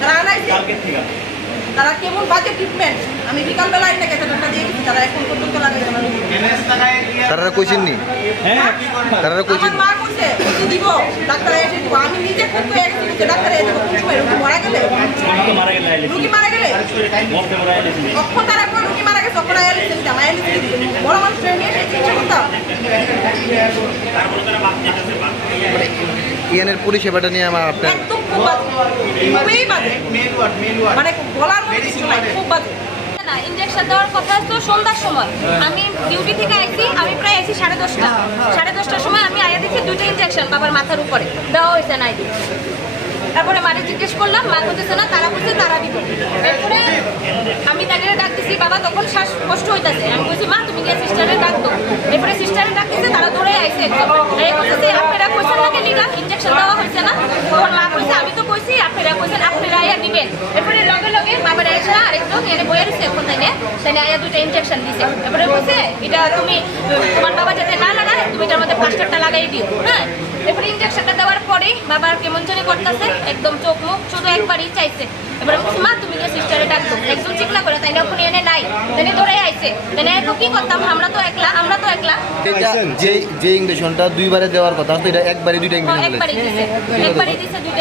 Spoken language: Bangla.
তারা আনাইছে তারা কেমন বাজে ট্রিটমেন্ট আমি বিকালবেলা আইনা গেছে টাকা দিয়ে গেছি তারা এখন পর্যন্ত লাগাইছে না তারা কইছেন নি তারা কইছেন আমার মা কইছে ওষুধ দিব ডাক্তার এসে দিব আমি নিজে খুব হয়ে গেছি যে ডাক্তার এসে দিব কোন সময় রোগী মারা গেলে রোগী মারা গেলে কখন তারা কোন রোগী মারা গেছে তখন আয়ালিস দিতে আমার আয়ালিস দিতে বড় মানুষ নিয়ে এসে চিকিৎসা করতাম ইয়ানের পরিষেবাটা নিয়ে আমার আপনার একদম খুব বাজে খুবই বাজে মানে বলার মতো কিছু নাই খুব বাজে না ইনজেকশন দেওয়ার কথা তো সন্ধ্যার সময় আমি ডিউটি থেকে আইছি আমি প্রায় আইছি 10:30টার সময় আমি আয়া দেখি 2টা ইনজেকশন বাবার মাথার উপরে দেওয়া হয়েছে নাই তারপরে মারে জিজ্ঞেস করলাম মা বলতেছে না তারা বলছে তারা দিব এরপরে আমি তাদের ডাকতেছি বাবা তখন শ্বাস কষ্ট হইতেছে আমি বলছি মা তুমি গিয়ে সিস্টারের ডাক দো এরপরে সিস্টারের ডাকতেছে তারা দৌড়ে আইছে বলতেছে আপনারা কইছেন না কেন ইনজেকশন দেওয়া হয়েছে না তখন মা কইছে আমি তো কইছি আপনারা কইছেন আপনারা আয়া দিবেন এরপরে লগে লগে বাবার এসে আরেকজন এনে বইয়ে রয়েছে এখন তাই আয়া 2টা ইনজেকশন দিছে এরপরে বলছে এটা তুমি তোমার বাবা যাতে না লাগায় তুমি এটার মধ্যে প্লাস্টারটা লাগাই দিও হ্যাঁ এরপরে ইনজেকশনটা দেওয়ার পরেই বাবার কেমন জানি করতেছে একদম চোখ মুখ শুধু একবারই চাইছে এবারে বলছি মা তুমি যে সিস্টারে ডাকতো একদম চিকনা করে তাই ওখানে এনে নাই তাই দৌড়ে আইছে তাই এখন কি করতাম আমরা তো একলা এটা যে ইঞ্জেকশনটা দুইবারে দেওয়ার কথা তো এটা একবারে দুইটা ইঞ্জেকশন একবারই দিছে 2টা